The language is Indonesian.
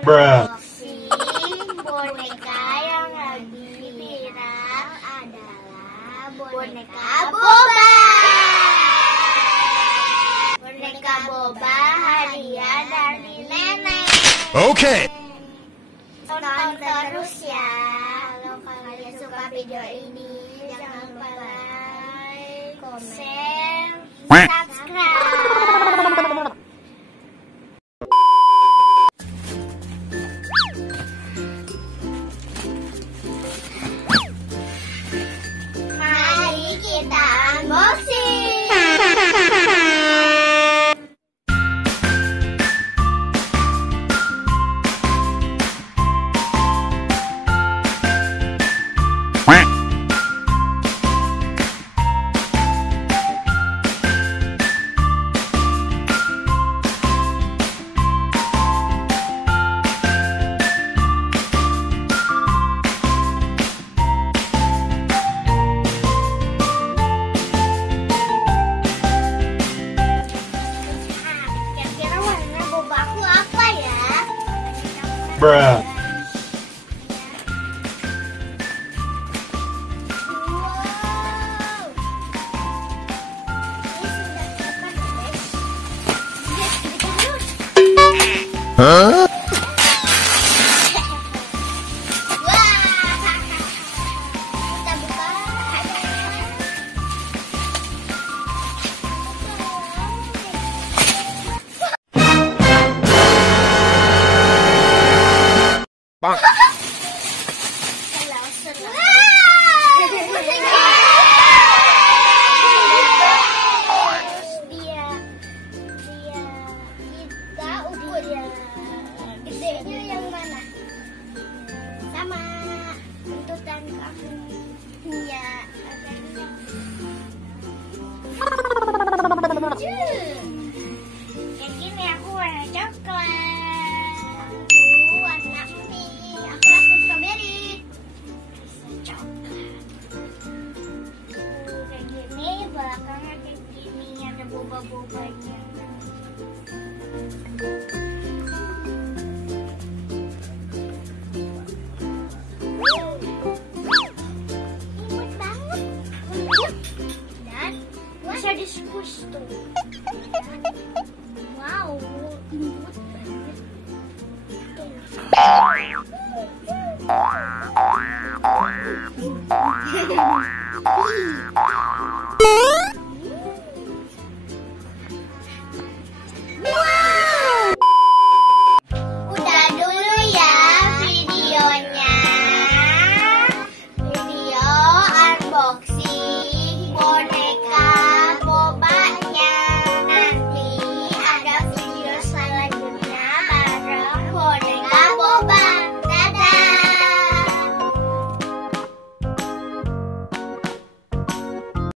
Bruh. Boneka yang lagi viral adalah boneka boba. Boneka boba hadiah dari nenek. Oke. Tonton terus ya. Kalau kalian suka video ini, jangan lupa like, comment, subscribe. Mari kita unboxing. Kira-kira warna boba aku apa ya? Bruh. Wow. Ini sudah dapat, guys. Lihat, Huh? wah. Kita buka. Bang. Kita ukur ya. Gedenya yang mana? Sama untuk dan kamu. Ya, kayak gini aku warna coklat. Warna pink. Aku strawberry. Coklat. Kayak gini, belakangnya kayak gini, ada boba-bobanya. Imut banget. Dan bisa di-squeeze tuh. Wow, imut banget. Tuh.